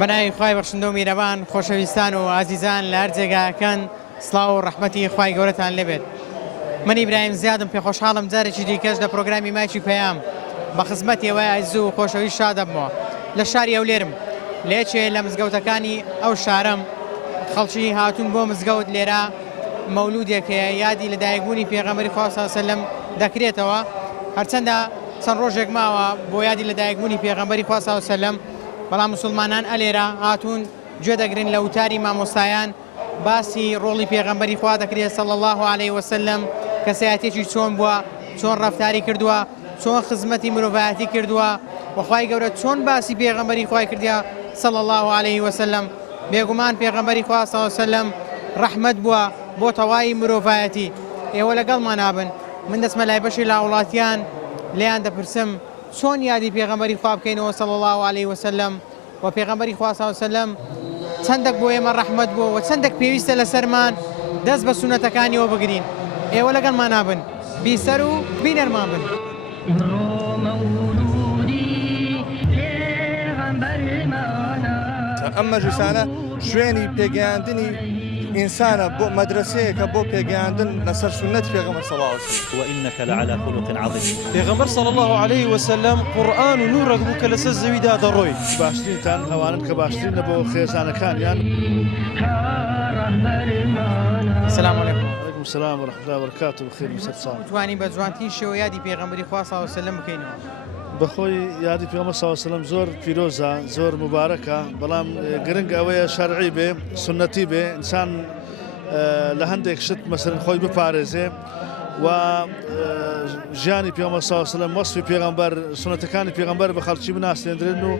بەناوی خوای بەخشندە و میرەبان خۆشەویستان و ئازیزان لە هەر جێگاکەن سڵاو و ڕەحمەتی خوای گەورەتان لێبێت. من ئیبراهیم زیادم پێخۆشحاڵم جارێکی دیکەش لە پرۆگرامی مایکی پەیام بە خزمەتی ئێوەی عەزیز و خۆشەویست شادەبمەوە لە شاری ئەولێرم لە یەکێ لە مزگەوتەکانی ئەو شارەم. خەڵکی هاتوون بۆ مزگەوت لێرە مەولودێکەیە یادی لە دایکبوونی پێغەمبەری خوا صلی الله علیه و سلم دەکرێتەوە، هەرچەندە چەند ڕۆژێک ماوە بۆ یادی لە دایکبوونی پێغەمبەری خوا صلی الله علیه و سلم، بەڵام مسلمانان ئەلێرە هاتوون گوێ دەگرن لە وتاری مامۆستایان باسی ڕۆڵی پێغەمبەری خوا دەکرێت صلی الله علیه و سلم، کەسایەتێکی چۆن بووە، چۆن ڕەفتاری کردووە، چۆن خزمەتی مرۆڤایەتی کردووە و خوای گەورە چۆن باسی پێغەمبەری خوای کردیە صلی الله علیه و سلم. بێگومان پێغەمبەری خوا صلی الله علیه و سلم ڕەحمەت بووە بۆ تەواوی مرۆڤایەتی. ئێوە لەگەڵمان نابن، من دەچمە لای بەشی لاوڵاتیان لێیان دەپرسم چۆن یادی پێغەمبەری خوا بکەینەوە صلی الله علیه و سلم و پێغەمبەری خوا صلی الله علیه و سلم چەندێک بۆ ئێمە ڕەحمەت بووە و چەندێک پێویستە لەسەرمان دەست بە سونەتەکانیەوە بگرین. ئێوە لەگەڵمان نابن، بیسەر و بینەرمان بن. ئەم مەجلیسانە شوێنی پێگەیاندنی ئینسانە بۆ مەدرسەیەکە بۆ پێگەیاندن لەسەر سنەتی پێغەمبەر صلی الله علیه و سلم. وإنك لعلى خلق عظيم. پێغەمبەر صلی الله عليه وسلم قورئان و نورێک بوو کە لەسەر زەویدا دەڕۆی. باشترینتان ئەوانن کە باشترین لە بۆ خێزانەکانیان. السلام علیکم. وعلیکم السلام ورحمة الله وبركاته. بخیر مسەر ساڵ. توانی بە جوانترین شێوە یادی پێغەمبەری خوا صلی الله علیه و سلم بکەینەوە. بەخۆی یادی پێغەمبەر صلی الله علیه و سلم زۆر پیرۆزە، زۆر مبارەکە، بەڵام گرنگ ئەوەیە شەرعی بێ، سنەتی بێ، ئینسان لە هەندێک شت مەسەلەن خۆی بپارێزێ و ژیانی پێغەمبەر صلی الله علیه و سلم، وەسفی پێغەمبەر، سنەتەکانی پێغەمبەر بە خەڵکی بناسێنرێن و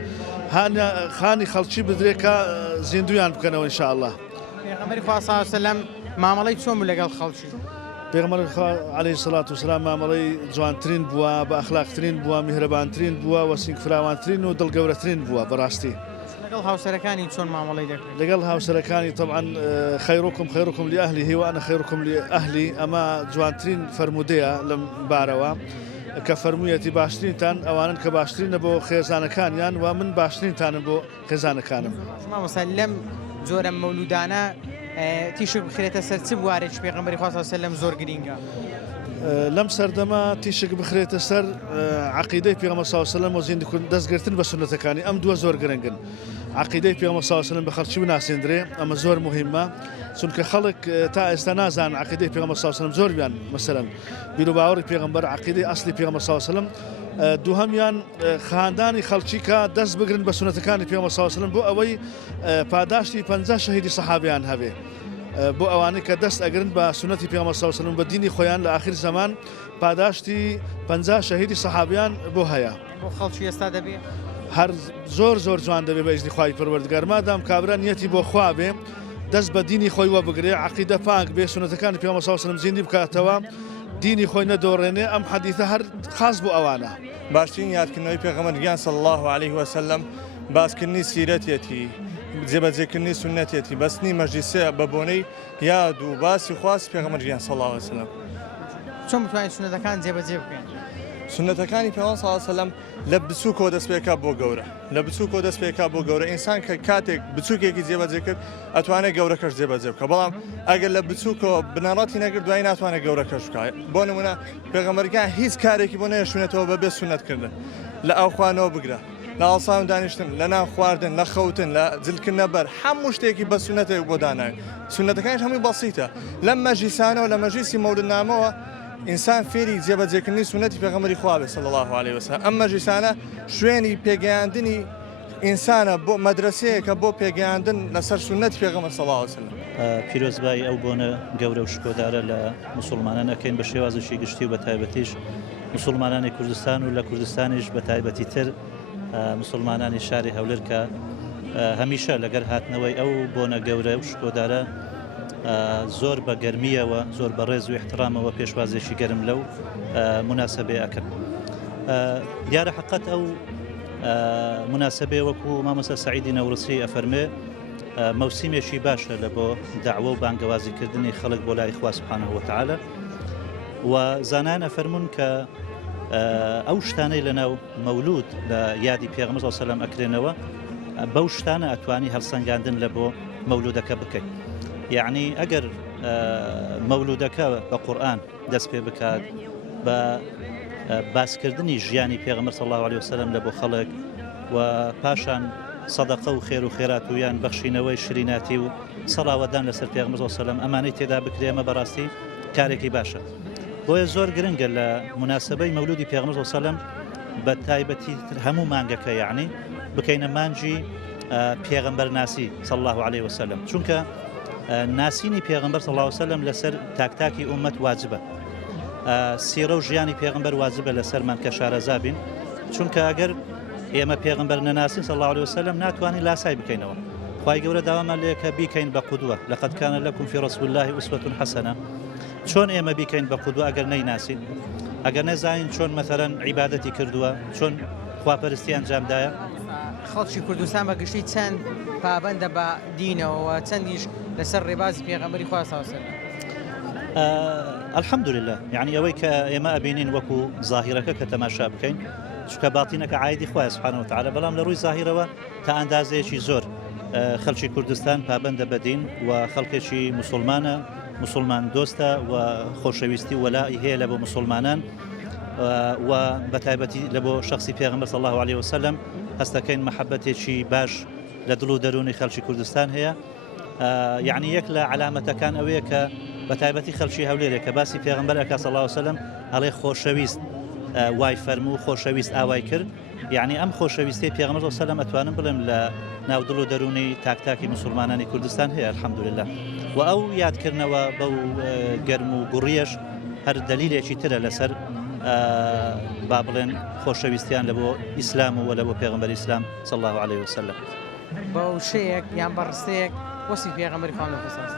خانی خەڵکی بدرێت کە زیندویان بکەنەوە ئینشاء الله. پێغەمبەری خوا صلی الله علیه و سلم مامەڵەی چۆن بوو لەگەڵ خەڵکی؟ پێغەمبەر عەلەیهی سەڵات وسەلام مامەڵەی جوانترین بووە، بە ئەخلاقترین بووە، میهرەبانترین بووە و سینگ فراوانترین و دڵگەورەترین بووە بەڕاستی. لەگەڵ هاوسەرەکانی چۆن مامەڵەی دەکرێت؟ لەگەڵ هاوسەرەکانی طبعاً خەیرۆکم لئەهلیه وأنا خەیرۆکم لئەهلی، ئەمە جوانترین فەرمودەیە لەم بارەوە کە فەرموویەتی باشترینتان ئەوانن کە باشترینە بۆ خێزانەکانیان و من باشترینتانم بۆ خێزانەکانم. مامۆستا لەم جۆرە مەولودانە تیشک بخرێتە سەر چ بوارێک پێغەمبەری خوا صلی الله علیه و سلم زۆر گرینگە؟ لەم سەردەما تیشک بخرێتە سەر عەقیدەی پێغەمبەر صلی الله علیه و سلم و زیندوکردن دەستگرتن بە سنەتەکانی، ئەم دووە زۆر گرنگن. عەقیدەی پێغەمبەر صلی الله علیه و سلم بە خەڵکی بناسێنرێ، ئەمە زۆر مهمە، چونکە خەڵک تا ئێستا نازان عەقیدەی پێغەمبەر صلی الله علیه و سلم زۆریان مەسەلەن بیر و باوەڕی پێغەمبەر، عەقیدەی ئەسلی پێغەمبەر صلی الله علیه و سلم. دووهەمیان خاندانی خەڵکی کە دەست بگرن بە سنەتەکانی پێغەمبەر صلی الله علیه و سلم بۆ ئەوەی پاداشتی 50 شەهیدی سەحابەیان هەبێ، بۆ ئەوانەی کە دەست ئەگرن بە سنەتی پێغەمبەر صلی الله علیه و سلم بە دینی خۆیان لە ئاخر زەمان پاداشتی 50 شەهیدی سەحابەیان بۆ هەیە. بۆ خەڵکی ئێستا دەبێ هەر زۆر جوان دەبێ بە ئیزنی خوای پەروەردگار، مادام کابرا نیەتی بۆ خوا بێ، دەست بە دینی خۆی وە بگرێ، عەقیدە پاک بێ، سنەتەکانی پێغەمبەر صلی الله علیه و سلم زیندی بکاتەوە، دینی خۆی نەدۆڕێنێ، ئەم حەدیثە هەر خاص بۆ ئەوانە. باشترین یادکردنەوەی پێغەمبەر صلی الله علیه و سلم باسکردنی سیرەتێتی، جێبەجێکردنی سنەتێتی، بەستنی مەجلیسەیە بە بۆنەی یاد و باسی خواست پێغەمبەر صلی الله علیه و سلم. چۆن بتوانین سنەتەکان جێبەجێ بکەین؟ سنەتەکانی پێغەمبەر صلی الله علیه و سلم لە بچووکەوە دەست پێکا بۆ گەورە، لە بچووکەوە دەست پێکا بۆ گەورە. ئینسان کە کاتێک بچووکێکی جێبەجێ کرد ئەتوانێت گەورەکەش جێبەجێ بکە، بەڵام ئەگەر لە بچووکەوە بنەڕەتی نەکرد دوای ناتوانێت گەورەکەش بکات. بۆ نمونە پێغەمبەرەکان هیچ کارێکی بۆ نەیەشونێتەوە بەبێ سنەتکردن، لە ئاوخوانەوە بگرە، لە ئاڵساون دانیشتن، لە ناو خواردن، لە خەوتن، لە جلکردنە بەر، هەموو شتێکی بە سنەتێک بۆ داناوێت. سنەتەکانیش هەمووی بەسیتە. لەم مەجلیسانەوە لە مەجلیسی مەولودنامەوە ئینسان فێری جێبەجێکردنی سنەتی پێغەمبەری خوا بێ صلی الله علیه و سلم. ئەم مەجلیسانە شوێنی پێگەیاندنی ئینسانە بۆ مەدرسەیەکە بۆ پێگەیاندن لەسەر سنەتی پێغەمبەر صلی الله علیه و سلم. پیرۆزبایی ئەو بۆنە گەورە و شکۆدارە لە مسلمانان ئەکەین بە شێوازێکی گشتی و بە تایبەتیش مسلمانانی کوردستان و لە کوردستانیش بە تایبەتی تر مسلمانانی شاری هەولێر کە هەمیشە لەگەر هاتنەوەی ئەو بۆنە گەورە و شکۆدارە زۆر بە گەرمیەوە، زۆر بە ڕێز و احترامەوە پێشوازێکی گەرم لەو مناسبەیە ئەکرد. دیارە حقەت ئەو مناسبەیە وەکو مامۆستا سەعیدی نەورسی ئەفەرمێ مەوسیمێکی باشە لە بۆ داوە و بانگەوازیکردنی خەڵک بۆ لای خوا سوبحانه وتعالە و زانان ئەفەرمون کە ئەو شتانەی لەناو مەولود لە یادی پێغەمبەر صلی الله علیه و سلم ئەکرێنەوە بەو شتانە ئەتوانی هەڵسەنگاندن لە بۆ مەولودەکە بکەیت. یعنی ئەگەر مەولودەکە بە قورئان دەست پێ بکات بە باسکردنی ژیانی پێغەمبەر صلی الله علیه وسلم لە بۆ خەڵک و پاشان سەدەقە و خێر و خێرات و یان بەخشینەوەی شریناتی و سەڵاوەتدان لەسەر پێغەمبەر صلی الله علیه وسلم ئەمانەی تێدا بکرێمە بەڕاستی کارێکی باشە. بۆیە زۆر گرنگە لە مناسبەی مەولودی پێغەمبەر صلی الله علیه وسلم بە تایبەتی هەموو مانگەکە یعنی بکەینە مانجی پێغەمبەر ناسی صلی الله علیه وسلم، چونکە ناسینی پێغەمبەر صلی الله علیه وسلم لەسەر تاکتاکی ئومەت واجبە. سیرە و ژیانی پێغەمبەر واجبە لەسەرمان کە شارەزا بین، چونکە ئەگەر ئێمە پێغەمبەر نەناسین صلی الله علیه وسلم ناتوانین لاسای بکەینەوە. خوای گەورە داوامان لێ کە بیکەین بە قودوە لەقەد کان لەکم فی رسول الله ئوسوة حەسەنە. چۆن ئێمە بیکەین بە قودوە ئەگەر نەیناسین، ئەگەر نەزانین چۆن مەثەلەن عیبادەتی کردووە، چۆن خواپەرستی ئەنجامدایە. خەڵکی کوردستان بەگشتی چەند پابەندە بە دینەوە چەندیش لەسەر ڕێبازی پێغەمبەری خوا صلی الله علیه وسلم؟ الحەمدولله، یعنی ئەوەی کە ئێمە ئەبینین وەکو زاهیرەکە کە تەماشا بکەین، چونکە باتینەکە عایدی خوای سبحانه وتعالى، بەڵام لە ڕووی زاهیرەوە تا ئەندازەیەکی زۆر خەڵکی کوردستان پابەندە بە دین و خەڵکێکی مسلمانە، مسلمان دۆستە و خۆشەویستی وەلای هەیە لە بۆ مسلمانان و بەتایبەتی لە بۆ شخصی پێغەمبەر صلی الله علیه وسلم هەستەکەین مەحەبەتێکی باش لە دڵ و دەروونی خەڵکی کوردستان هەیە. یعنی یەک لە علامەتەکان ئەوەیە کە بەتایبەتی خەڵکی هەولێرە کە باسی پێغەمبەر ئەکا صلی الله علیه وسلم ئەڵێ خۆشەویست وای فەرموو، خۆشەویست ئاوای کرد. یعنی ئەم خۆشەویستی پێغەمبەر صلی الله علیه وسلم ئەتوانم بڵێم لە ناو دڵ و دەروونی تاکتاکی مسلمانانی کوردستان هەیە الحەمدولله. و ئەو یادکردنەوە بەو گەرم و گوڕیەش هەر دلیلێکی ترە لەسەر با بڵێن خۆشەویستیان لە بۆ ئیسلام و لە بۆ پێغەمبەری ئیسلام صلی الله علیه وسلم. بە وشەیەک یان بە ڕستەیەک وەسی پێغەمبەری خوا لەخۆساس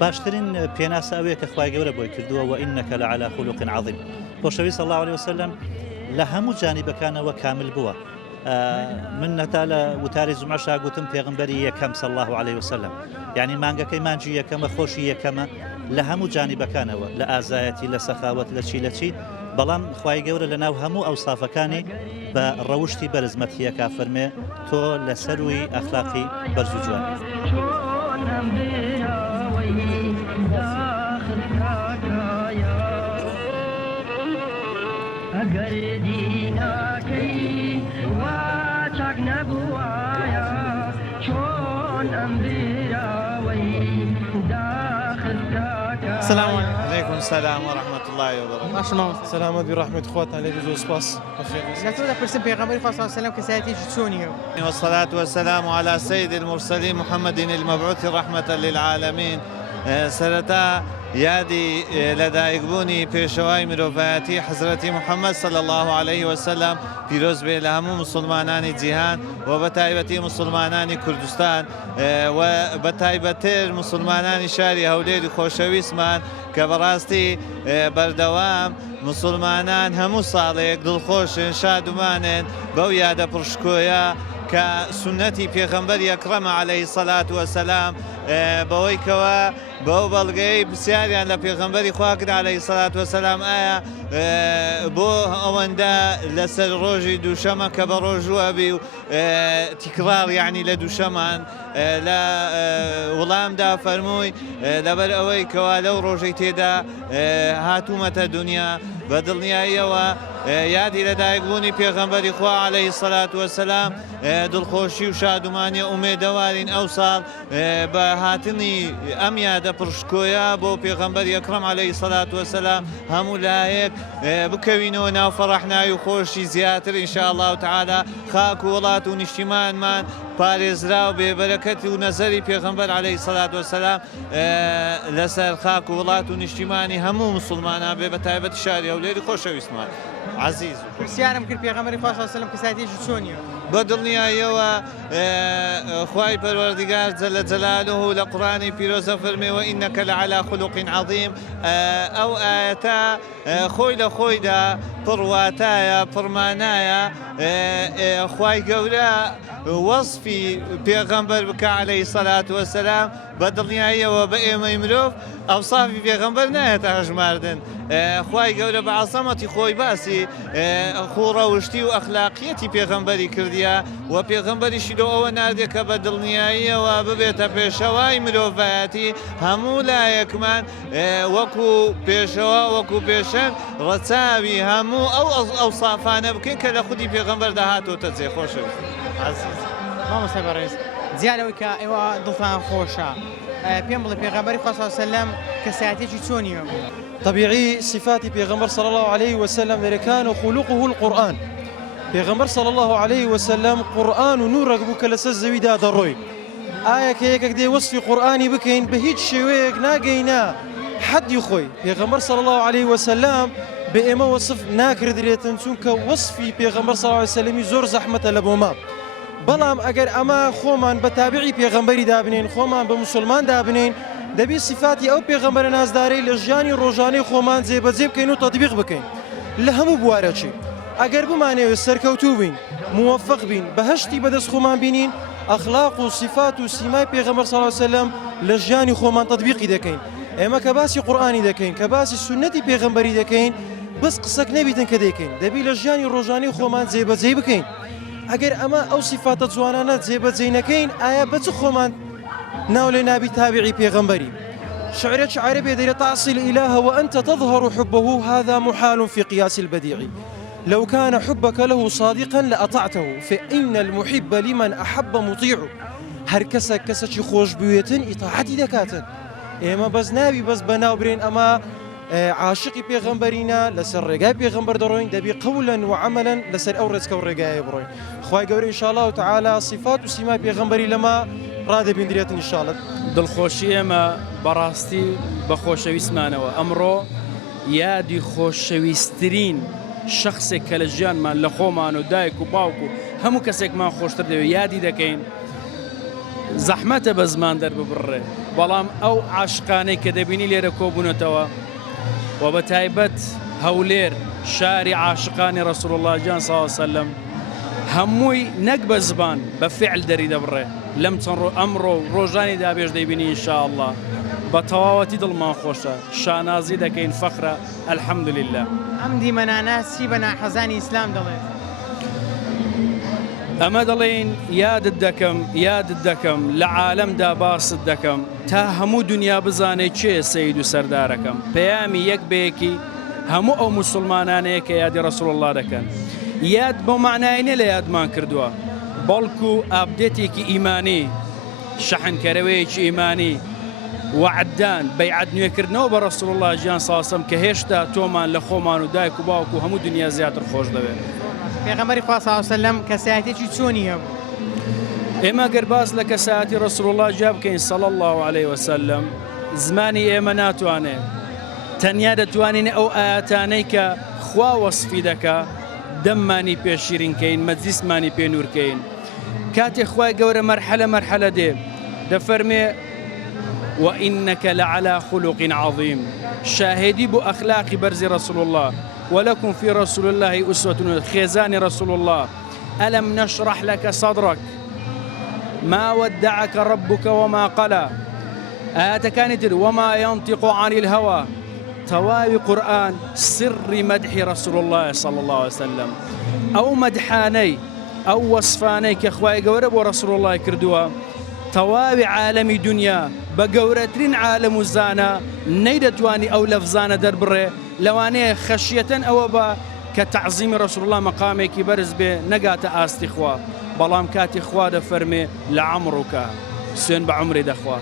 باشترین پێناسە ئەوەیە کە خوای گەورە بۆی کردووە و ئینەکە لەعەلا خولوق عەظیم. خۆشەویست صلی الله علیه وسلم لە هەموو جانیبەکانەوە کامل بووە. من هەتا لە وتاری زومعەشا گوتم پێغەمبەری یەکەم صلی الله علیه وسلم، یعنی مانگەکەی مانجی یەکەمە، خۆشی یەکەمە لە هەموو جانیبەکانەوە، لە ئازایەتی، لە سەخاوەت، لە چی بەڵام خوای گەورە لە ناو هەموو ئەو سافەکانی بە ڕەوشتی بەرزمەتیەکە فەرمێ تۆ لە سەروی ئەخلاقی بەرز و جوان. سلام عليكم السلام ورحمة الله وبركاته. باش ماوەست سلامت برحمة خواتنا عليك زۆر سپاس. لە تۆ دەپرسم پێغەمبەری خوا صلی الله علیه وسلم کەسایەتیشی چۆنیە؟ والصلاة والسلام على سيد المرسلين محمد المبعوث رحمة للعالمين. سەرەتا یادی لەدایکبوونی پێشەوای مرۆڤایەتی حەزرەتی محەممەد صلی الله عليه وسلم پیرۆز بێ لە هەموو مسلمانانی جیهان و بە تایبەتی مسلمانانی کوردستان و بە تایبەتر مسلمانانی شاری هەولێری خۆشەویستمان کە بەڕاستی بەردەوام مسلمانان هەموو ساڵێک دڵخۆشن، شادومانن بەو یادە پڕشکۆیە کە سنەتی پێغەمبەری ئەکرەمە عەلەیهی سەلات وەسەلام بەوەی کەوە بەو بەڵگەی پرسیاریان لە پێغەمبەری خوا کرد عەلەیهی سەلات وەسەلام ئایا بۆ ئەوەندە لەسەر ڕۆژی دووشەمە کە بە ڕۆژووە بی و تیکرار یعنی لە دووشەمان لە وڵامدا فەرمووی لەبەر ئەوەی کەوا لەو ڕۆژەی تێدا هاتوومەتە دنیا بە دڵنیاییەوە یادی لەدایکبوونی پێغەمبەری خوا عەلەیهی سەلات وەسەلام دڵخۆشی و شادومانی ئومێدەوارین ئەو ساڵ بە هاتنی ئەم یادە پڕشکۆیە بۆ پێغەمبەری ئەکرەم عەلەیهی سەلات وەسەلام هەموو لایەک بکەوینەوە ناو فەڕەحناوی و خۆشی زیاتر ئینشا الله تعالی خاک و وڵات و نیشتیمانمان پارێزرا و بێبەرەکەتی و نەزەری پێغەمبەر عەلەیهی سەلات وەسەلام لەسەر خاک و وڵات و نیشتیمانی هەموو مسلمانان بێ بە تایبەتی شاری هەولێری خۆشەویستمان عزیز. پرسیارم کرد پێغەمبەری خوا صلی الله علیه وسلم کەسایەتیشی چۆنیە؟ بە دڵنیاییەوە خوای پەروەردیگار جەلە جەلالوه لە قورئانی پیرۆزە فەرمێوە ئینەکە لەعەلا خولوق عەظیم. ئەو ئاەتە خۆی لە خۆیدا پڕواتایە، پڕمانایە. خوای گەورە وەصفی پێغەمبەر بکە عەلەیهی سەلات وەسەلام بە دڵنیاییەوە بە ئێمەی مرۆڤ ئەوسافی پێغەمبەر نایەتە هەژماردن. خوای گەورە بە عەزەمەتی خۆی باسی خوڕەوشتی و ئەخلاقیەتی پێغەمبەری کردی نردیە و پێغەمبەریشی لۆ ئەوە نردێ کە بە دڵنیاییەوە ببێتە پێشەوای مرۆڤایەتی هەموو لایەکمان وەکو پێشەوە وەکو پێشەر ڕەچاوی هەموو ئەو سافانە بکەین کە لە خودی پێغەمبەر داهاتۆتە جێخۆشە. مامۆستا بەڕێز جیالەوەی کە ئێوە دڵتان خۆشە پێم بڵێ پێغەمبەری خوا صلی الله علیه وسلم کەسایەتێکی چۆنیە بوو؟ طبيعي صفات پیغمبر صلى الله عليه وسلم كان خلقه القرآن پیغمبر صلى الله عليه وسلم قرآن و نور بك لسزوي دا دروي آية كيك دي وصف قرآني بكين بهيج شويك ناقينا حد يخوي پیغمبر صلى الله عليه وسلم بإما وصف ناكر دريتن چونك وصفي پیغمبر صلى الله عليه وسلم زور زحمة لبوما بلام اگر اما خومان بتابعي پیغمبري دابنين خومان بمسلمان دابنين دەبی صفاتی ئەو پێغەمبەرە نازدارەی لە ژیانی ڕۆژانەی خۆمان جێبەجێ بکەین و تەطبیق بکەین لە هەموو بوارەچی ئەگەر بمانەوێت سەرکەوتوو بین موفق بین بەهشتی بەدەست خۆمان بینین ئەخلاق و صفات و سیمای پێغەمبەر صلی الله علیه وسلم لە ژیانی خۆمان تەطبیقی دەکەین ئێمە کە باسی قورئانی دەکەین کە باسی سنەتی پێغەمبەری دەکەین بەس قسەک نەبیتن کە دەکەین دەبی لە ژیانی ڕۆژانەی خۆمان جێبەجێ بکەین ئەگەر ئەمە ئەو صفاتە جوانانە جێبەجێ نەکەین ئایا بەچ خۆمان ناولي نبي تابعي بيغمبري شعرك عربي دير تعصي الإله وأنت تظهر حبه هذا محال في قياس البديع لو كان حبك له صادقا لأطعته فإن المحب لمن أحب مطيع هر كسك خوش بيوتن إطاعتي دكاتن إما بس نبي بس بناو برين أما عاشقي بيغمبرينا لسر رجاء بيغمبر دروين دبي قولا وعملا لسر أورز كورجاء بروين خواي قوري إن شاء الله تعالى صفات وسماء بيغمبري لما ڕادە بینرێتن ئینشاڵڵ دڵخۆشی ئێمە بەڕاستی بە خۆشەویستمانەوە ئەمڕۆ یادی خۆشەویستترین شخصێک کە لە ژیانمان لە خۆمان و دایک و باوک و هەموو کەسێکمان خۆشتر دەوێت یادی دەکەین زەحمەتە بە زمان دەرببڕێ بەڵام ئەو عاشقانەی کە دەبینی لێرە کۆبوونەتەوە و بە تایبەت هەولێر شاری عاشقانی ڕەسوڵ الله جان صلی الله علیه وسلم هەمووی نەک بە زبان بە فعل دەری دەبڕێ لەم چەند ئەمڕۆ ڕۆژانی دابێژ دەیبینی ئینشاءالله بە تەواوەتی دڵمان خۆشە شانازی دەکەین فەخرە ئەلحەمدولله ئەم دیمەناناسی بە ناحەزانی ئیسلام دەڵێ ئەمە دەڵێن یادت دەکەم لە عالەمدا باست دەکەم تا هەموو دنیا بزانێت چێ سەید و سەردارەکەم پەیامی یەک بەیەکی هەموو ئەو موسڵمانانەیە کە یادی ڕەسوڵ الله دەکەن یاد بۆ معناینە لە یادمان کردووە بەڵکو ئابدێتێکی ئیمانی شەحنکەرەوەیەکی ئیمانی وعددان بەیعەت نوێکردنەوە بە ڕەسوڵ الله ژیان ساسم کە هێشتا تۆمان لە خۆمان و دایک و باوک و هەموو دنیا زیاتر خۆش دەوێت پێغەمبەری خوا صلی الله علیه وسلم کەسایەتێکی چۆنی هەبوو ئێمە گەر باس لە کەسایەتی ڕەسوڵ الله جا بکەین صلی الله علیه وسلم زمانی ئێمە ناتوانێت تەنیا دەتوانین ئەو ئاەتانەی کە خوا وەسفی دەکا دەممانی پێشیرینکەین مەجلیسمانی پێنوورکەین کاتێک خوای گەورە مەرحەلە دێ دەفەرمێ وإنك لعلى خلق عظيم شاهدي بو أخلاقي برزي رسول الله ولكم في رسول الله أسوة خيزان رسول الله ألم نشرح لك صدرك ما ودعك ربك وما قلى كانت وما ينطق عن الهوى تواوي قرآن سر مدح رسول الله صلى الله عليه وسلم أو مدحاني أو وصفاني كأخوائي قورب ورسول الله كردوا تواوي عالمي دنيا بقورترين عالم الزانا نيدتواني أو لفظانا دربره لواني خشية أو با كتعظيم رسول الله مقامي كبرز به نقات آستخوا بلام كاتي خوا دفرمي لعمرك سين بعمري دخوا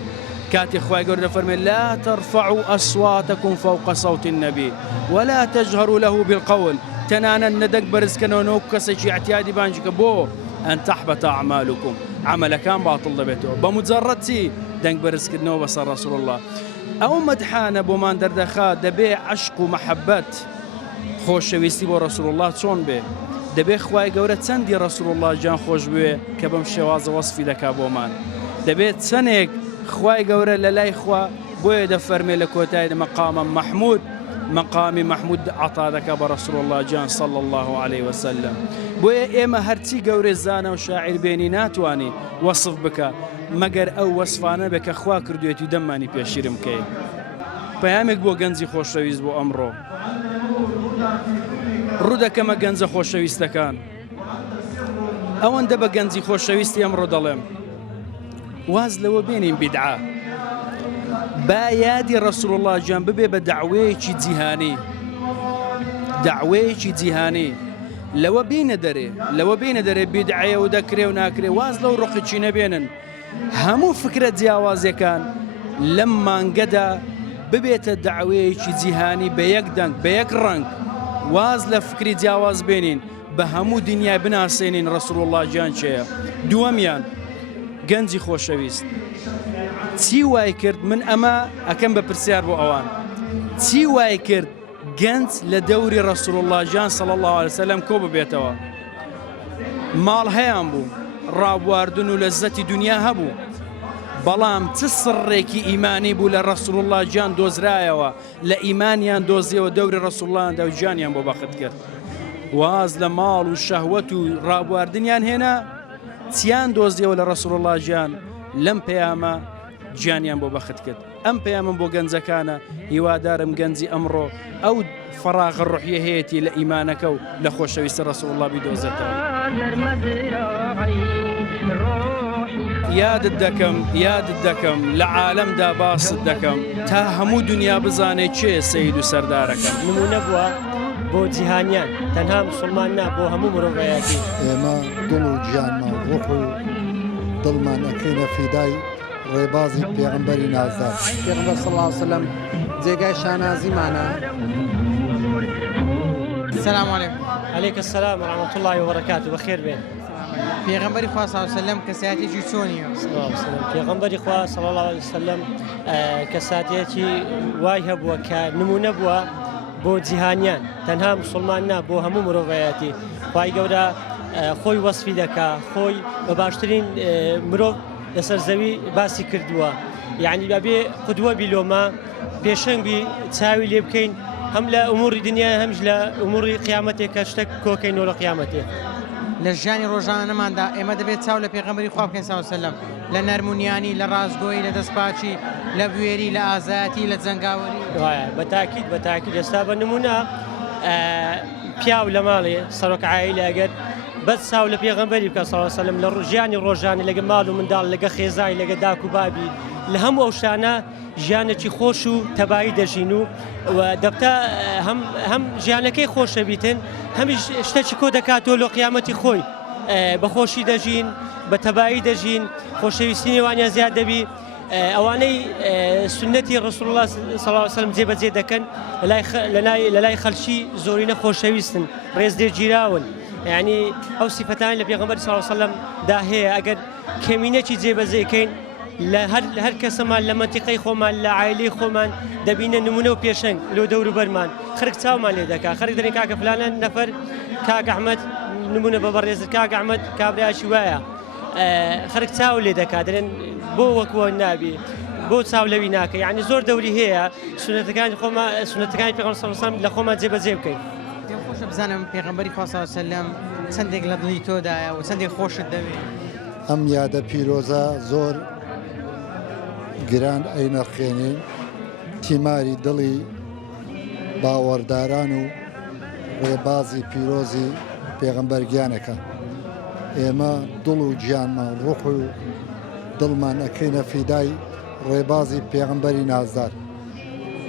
كاتي خواي قرد فرمي لا ترفعوا أصواتكم فوق صوت النبي ولا تجهروا له بالقول تنانا ندق برز كانوا نوكسي اعتيادي بانجك بو أن تحبط أعمالكم عمل كان باطل دبيته بمجردتي دنق برز كنو بصر رسول الله أو مدحان بومان دردخا دبي عشق ومحبة خوش ويستي بو رسول الله تشون به دبي خواي قورد سندي رسول الله جان خوش به كبم شواز وصفي لك بومان دبي سنك خواي قورة للاي خوا بوي دفرمي لكوتاي مقام محمود عطادك برسول الله جان صلى الله عليه وسلم بوي إما هرتي قورة زانا وشاعر بيني ناتواني وصف بك مگر أو وصفانا بك خوا كردويت يدماني بيشيرم كي بيامك بو گنزي خوش رويز بو أمرو رودك ما گنز خوش رويز تكان ئەوەندە بە گەنجی خۆشەویستی ئەمڕۆ دەڵێم واز لەوە بێنین بیدعا با یادی ڕەسوڵ الله گیان ببێ بە داوایەکی جیهانی داوایەکی جیهانی لەوە بینە دەرێ بیدعایە و دەکرێ و ناکرێ واز لەو ڕقی نەبێنن هەموو فکرە جیاوازەکان لەم مانگەدا ببێتە داوایەکی جیهانی بە یەک دەنگ بە یەک ڕنگ واز لە فکری جیاواز بێنین بە هەموو دنیای بناسێنین ڕەسوڵ الله گیان چێە دووەمیان گەنجی خۆشەویست چی وای کرد من ئەمە ئەکەم بە پرسیار بۆ ئەوان چی وای کرد گەنج لە دەوری ڕەسوڵ الله گیان صلی الله علیه وسلم کۆ ببێتەوە ماڵ هەیان بوو ڕابواردن و لەزەتی دنیا هەبوو بەڵام چ سڕێکی ئیمانی بوو لە ڕەسوڵ الله گیان دۆزرایەوە لە ئیمانیان دۆزیەوە دەوری ڕەسوڵ اللهدا و گیانیان بۆ بەخت کرد واز لە ماڵ و شەهوەت و ڕابواردنیان هێنا چیان دۆزیەوە لە ڕەسوڵ الله گیان لەم پەیامە گیانیان بۆ بەخت کرد ئەم پەیامم بۆ گەنجەکانە هیوادارم گەنجی ئەمڕۆ ئەو فەراغ ڕوحیە هەیەی لە ئیمانەکە و لە خۆشەویستی ڕەسوڵ الله بیدۆزێتەوە یادت دەکەم لە عالەمدا باست دەکەم تا هەموو دنیا بزانێت چێ سەید و سەردارەکەم نمونە بووە بۆ جیهانیان تەنها موسڵمان نا بۆ هەموو مرۆڤایەتی ئێمە دڵ و گیانمان ڕوح و دڵمان ئەکەینە فیدای ڕێبازی پێغەمبەری نازدار پێغەمبەر صلی الله علیه و سلم جێگای شانازیمانە. سلام علیکم. علیکم السلام ورحمة الله وبركاته بەخێر بێن. پێغەمبەری خوا صلی الله علیه و سلم کەسایەتێکی چۆنیە؟ پێغەمبەری خوا صلی الله علیه و سلم کەسایەتێکی وای هەبووە کە نمونە بووە بۆ جیهانیان تەنها موسڵمان نا بۆ هەموو مرۆڤایەتی خوای گەورە خۆی وەسفی دەکا خۆی بە باشترین مرۆڤ لەسەر زەوی باسی کردووە یعنی بەبێ قودوە بیلۆمە پێشەنگی چاوی لێ بکەین هەم لە ئوموری دنیا هەمش لە ئوموری قیامەتێک کە شتێک کۆکەینەوە لە قیامەتێ لە ژیانی ڕۆژانەماندا ئێمە دەبێت چاو لە پێغەمبەری خوا بکەین صلی الله علیه و سلم لە نەرمونیانی لە ڕازگۆیی لە دەستپاچی لە بوێری لە ئازایەتی لە جەنگاوەری بەتاکید ئێستا بە نمونە پیاو لە ماڵێ سەرۆک عائیلە ئەگەر بەس چاو لە پێغەمبەری بکە صلی الله علیه و سلم لە ژیانی ڕۆژانە لەگە ماڵ و منداڵ لەگە خێزای لەگە داک و بابی لە هەموو ئەو شانە ژیانێکی خۆش و تەبایی دەژین و دەبتە هەم ژیانەکەی خۆشە بیتن هەمیش شتێکی کۆ دەکاتەوە لە قیامەتی خۆی بەخۆشی دەژین بە تەبایی دەژین خۆشەویستی نێوانیان زیاد دەبی ئەوانەی سنەتی ڕەسوڵ الله صلی الله علیه و سلم جێبەجێ دەکەن لە لای خەڵکی زۆرینە خۆشەویستن ڕێزدێرگیراون یعنی ئەو سیفەتانی لە پێغەمبەری صلی الله علیه و سلم دا هەیە ئەگەر کەمینەکی جێبەجێکەین لە هەر کەسەمان لە مەنتیقەی خۆمان لە عایلەی خۆمان دەبینە نمونە و پێشەنگ لۆ دەوروبەرمان خەرک چاومان لێ دەکا خەرک دەڵێن کاکە فلانە نەفەر کاک ئەحمەد نمونە بە بەڕێزت کاک ئەحمەد کابرایکی وایە خەرک چاو لێ دەکا دەڵێن بۆ وەکووە نابی بۆ چاو لەوی ناکە یعنی زۆر دەوری هەیە سنەتەکانی پێغەمبەر صلی الله علیه و سلم لە خۆمان جێبەجێ بکەین. پێم خۆشە بزانم پێغەمبەری خوا صلی الله علیه و سلم چەندێک لە دڵی تۆدایە و چەندێک خۆشت دەوێت. ئەم یادە پیرۆزە زۆر گران ئەینەرخێنین تیماری دڵی باوەڕداران و ڕێبازی پیرۆزی پێغەمبەرگیانەکە ئێمە دڵ و گیانمان ڕوح و دڵمان ئەکەینە فیدای ڕێبازی پێغەمبەری نازدار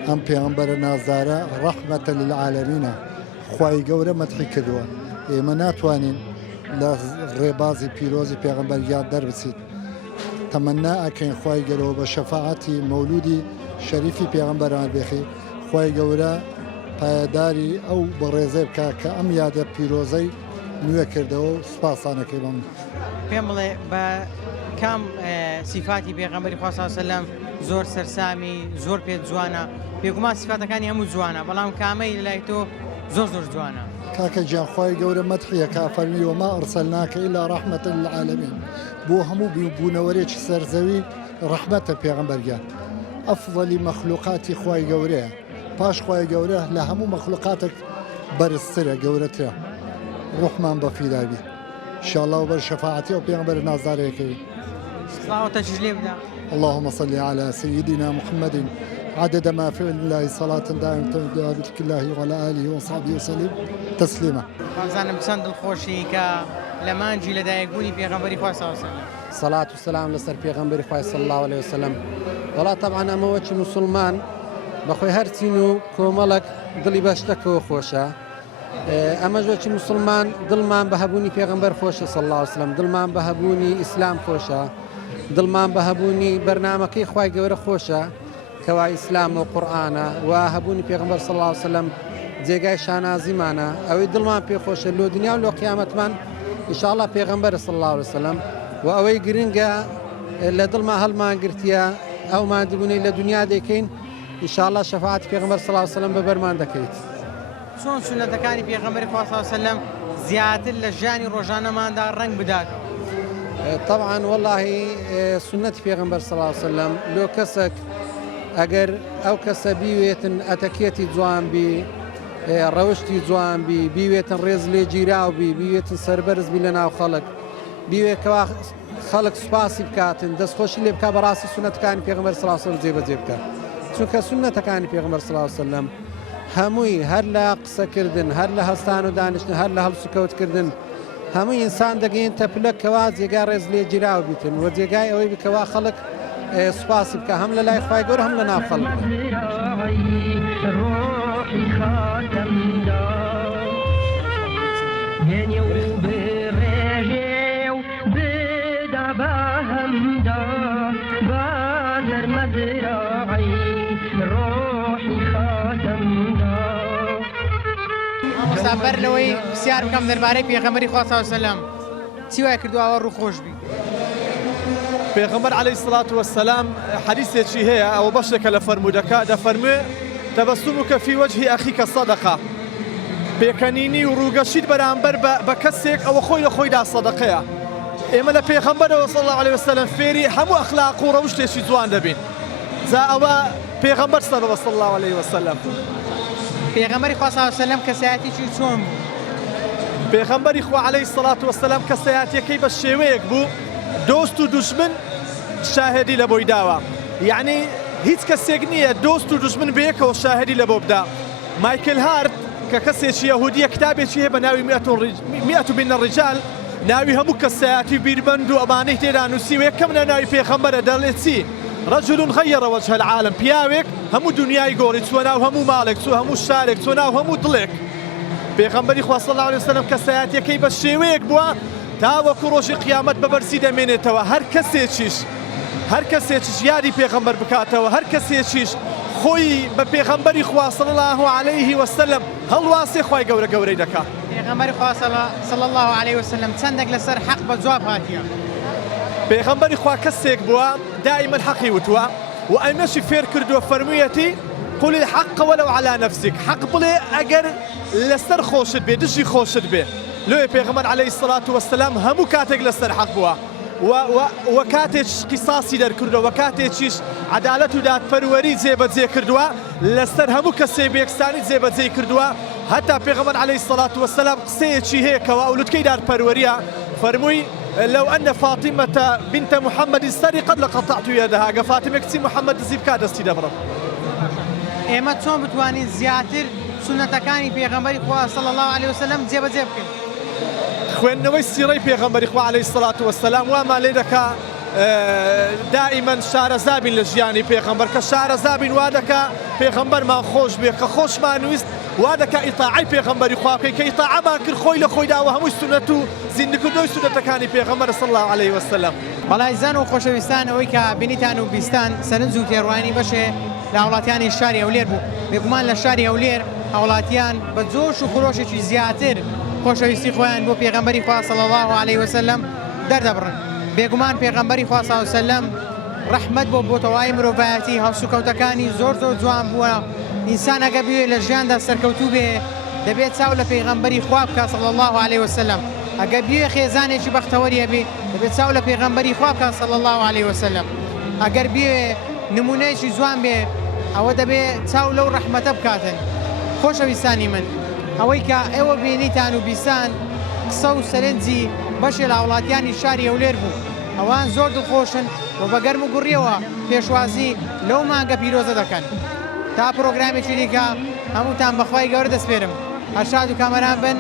ئەم پێغەمبەرە نازدارە ڕەحمەتە للعالەمینە خوای گەورە مەدحی کردووە ئێمە ناتوانین لە ڕێبازی پیرۆزی پێغەمبەرگیان دەربچیت تەمەنا ئەکەین خوای گەورە بە شەفاعەتی مەولودی شەریفی پێغەمبەران بێخی خوای گەورە پایەداری ئەو بەڕێزەی بکە کە ئەم یادە پیرۆزەی نوێ کردەوە و سوپاسانەکەی بەم پێم بڵێ بە کام سیفاتی پێغەمبەری خوا صلی الله علیه و سلم زۆر سەرسامی زۆر پێ جوانە پێگومان سیفاتەکانی هەموو جوانە بەڵام کامەی لەلای تۆ زۆر جوانە کاکە گیان خوای گەورە مەدحیەکە فەرمی وما ئەرسەلناکە ئیلا ڕەحمەتە للعالەمین بۆ هەموو بوونەوەرێکی سەرزەوی ڕەحمەتە پێغەمبەرگیان ئەفضەلی مەخلوقاتی خوای گەورەیە پاش خوای گەورە لە هەموو مەخلوقاتێک بەرزترە گەورەترە ڕوحمان بە فیدابی انشاءالله وبر شفاعتي وبيغمبر نازاريكي صلاة وتجلي بدا اللهم صل على سيدنا محمد عدد ما في الله صلاة دائمة بذكر الله وعلى آله وصحبه وسلم تسليما. بازانم چەند دڵخۆشی کە لە مانجی لەدایکبوونی پێغەمبەری خوا صلی الله علیه وسلم. سەڵات و سەلام لەسەر پێغەمبەری خوای صلی الله عليه وسلم. وڵات طبعا ئەمەوەچی موسڵمان بەخۆی هەرچین و کۆمەڵک دڵی بەشتەکەوە خۆشە. ئەمەش وەچی موسڵمان دڵمان بە هەبوونی پێغەمبەر خۆشە صلی الله عليه وسلم، دڵمان بە هەبوونی ئیسلام خۆشە، دڵمان بە هەبوونی بەرنامەکەی خوای گەورە خۆشە کەوا ئیسلام و قورئانە و هەبوونی پێغەمبەر صلی الله عليه وسلم جێگای شانازیمانە. ئەوەی دڵمان پێخۆشە لۆ دنیا و لۆ قیامەتمان ئینشاءالله پێغەمبەر صلی الله عليه وسلم و ئەوەی گرنگە لە دڵمان هەڵمان گرتیە ئەو مادبوونی لە دنیا دەکەین ئینشاءالله شەفاعەتی پێغەمبەر صلی الله عليه وسلم بەبەرمان دەکەیت. چۆن سونەتەکانی پێغەمبەری خوا صلی الله عليه وسلم زیاتر لە ژیانی ڕۆژانەماندا ڕنگ بدات؟ طبعا والله سنة پیغمبر صلى الله عليه وسلم لو كسك اگر او کەسە بیوێتن ئەتەکێتی جوان بی ڕەوشتی جوان بی بیوێتن ڕێز لێ گیراو بی بیوێتن سەربەرز بی لە ناو خەڵک بیوێتەوە خەڵک سوپاسی بکاتن دەستخۆشی لێ بکات بەڕاستی سونەتەکانی پێغەمبەر صلی الله عليه وسلم جێبەجێ بکات. چونکە سونەتەکانی پێغەمبەر صلی الله عليه وسلم هەمووی هەر لە قسەکردن هەر لە هەستان و دانیشتن هەر لە هەڵسوکەوتکردن هەمووی ئینسان دەگەین تەپلەکەوا جێگا ڕێز لێ گیراو بیتن و جێگای ئەوەی بکەوا خەڵک سوپاسی بکە هەم لە لای خوای گەورە هەم لە ناو خەڵک. بەر لەوەی پرسیار بکەم دەربارەی پێغەمبەری خوا صلی الله علیه وسلم چی وای کردووە ڕووخۆش بی؟ پێغەمبەر عەلەیهی سڵات وەسەلام حەدیثێکی هەیە ئەوە بەشێکە لە فەرموودەکە دەفەرموێ تەبەسسوموکە فی وەجهی ئەخیکە سەدەقە، پێکەنینی و ڕووگەشید بەرامبەر بە کەسێک ئەوە خۆی لە خۆیدا سەدەقەیە. ئێمە لە پێغەمبەرەوە صلی الله علیه وسلم فێری هەموو ئەخلاق و ڕەوشتێکی جوان دەبین. جا ئەوە پێغەمبەر صلی الله علیه وسلم. پێغەمبەری خوا صلی الله علیه وسلم کەسایەتیی چۆن بوو؟ پێغەمبەری خوا عەلەیهی سڵات وەسەلام کەسایەتیەکەی بە شێوەیەک بوو دۆست و دوژمن شاهدی لە بۆی داوە. یعنی هیچ کەسێک نییە دۆست و دوژمن بەیەکەوە شاهدی لە بۆ بدا. مایکل هارت کە کەسێکی یەهودیە کتابێکی هەیە بە ناوی مئة من الرجال ناوی هەموو کەسایەتی بیربەند و ئەمانەی تێدا نووسیوە یەکەم لە ناوی پێغەمبەرە دەڵێت چی؟ رجل غير وجه العالم، پیاوێک هەموو دنیای گۆڕی چوە ناو هەموو ماڵێک چوە هەموو شارێک چوە ناو هەموو دڵێک. پێغەمبەری خوا صلی الله علیه وسلم کەسایەتیەکەی بە شێوەیەک بووە تاوەکو ڕۆژی قیامەت بەبەرزی دەمێنێتەوە. هەر کەسێکیش یادی پێغەمبەر بکاتەوە، هەر کەسێکیش خۆی بە پێغەمبەری خوا صلی الله علیه وسلم هەڵواسێ خوای گەورەی دەکات. پێغەمبەری خوا صلی الله علیه وسلم چەندێک لەسەر حەق بە جواب هاتیە. پێغەمبەری خوا کەسێک بووە دائما حەقی وتووە و ئەمەشی فێر کردووە فەرموویەتی قل الحق ولو على نفسك، حق بڵێ ئەگەر لەسەر خۆشت بێ دژی خۆشت بێ. لۆیە پێغەمبەر عەلەیهی سڵات وەسەلام هەموو کاتێک لەسەر حەق بووە و کاتێک قیساسی دەرکردووە و کاتێکیش عەدالەت و دادپەروەری جێبەجێ کردووە لەسەر هەموو کەسێ بێکسانی جێبەجێ کردووە. هەتا پێغەمبەر عەلەیهی سڵات وەسەلام قسەیەکی هەیە کەوا ئەولوتکەی دادپەروەریە فەرمووی لو أن فاطمة بنت محمد سرقت لقطعت يدها. ئەگە فاتمە کچی محەممەد دزی بکات دەستی دەبڕم. ئێمە چۆن بتوانین زیاتر سونەتەکانی پێغەمبەری خوا صلی الله علیه وسلم جێبەجێ بکەین؟ خوێندنەوەی سیرەی پێغەمبەری خوا عەلەیهی سڵات وەسەلام وامان لێ دەکا دائما شارەزابین لە ژیانی پێغەمبەر کە شارەزابین وا دەکا پێغەمبەرمان خۆش بێ کە خۆشمان ویست وا دەکا ئیتاعەی پێغەمبەری خوا بکەین کە ئیتاعەمان کرد خۆی لە خۆی داوە هەمووی سونەت و زیندکردنەوەی سونەتەکانی پێغەمبەر صلی الله علیه وسلم. بەڵای زان و خۆشەویستان ئەوەی کە بینیتان و بیستان سەرنج و تێڕوانی بەشێ لە وڵاتیانی شاری هەولێر بوو. بێگومان لە شاری هەولێر هاوڵاتیان بە جۆش و خۆشێکی زیاتر خۆشەویستی خۆیان بۆ پێغەمبەری خوا صلی الله علیه وسلم دەردەبڕن. بێگومان پێغەمبەری خوا صلی الله علیه وسلم ڕەحمەت بۆ تەواوی مرۆڤایەتی هەڵسوکەوتەکانی زۆر جوان بووە. ئینسان ئەگە بوێ لە ژیاندا سەرکەوتوو بێ دەبێت چاو لە پێغەمبەری خوا بکات صلی الله علیه وسلم. ئەگە بوێ خێزانێکی بەختەوەریە بێ دەبێت چاو لە پێغەمبەری خوا بکات صلی الله علیه وسلم. ئەگەر بوێ نمونەیەکی جوان بێ ئەوە دەبێت چاو لەو ڕەحمەتە بکاتن. خۆشەویستانی من ئەوەی کە ئێوە بینیتان و بیستان قسە و سەرنجی بەشێ لە وڵاتیانی شاری هەولێر بوو ئەوان زۆر دڵخۆشن و بە گەرم و گوڕیەوە پێشوازی لەو مانگە پیرۆزە دەکەن تا پرۆگرامێکی دیکە هەمووتان بەخوای گەورە دەسپێرم هەر شاد و کامەران بن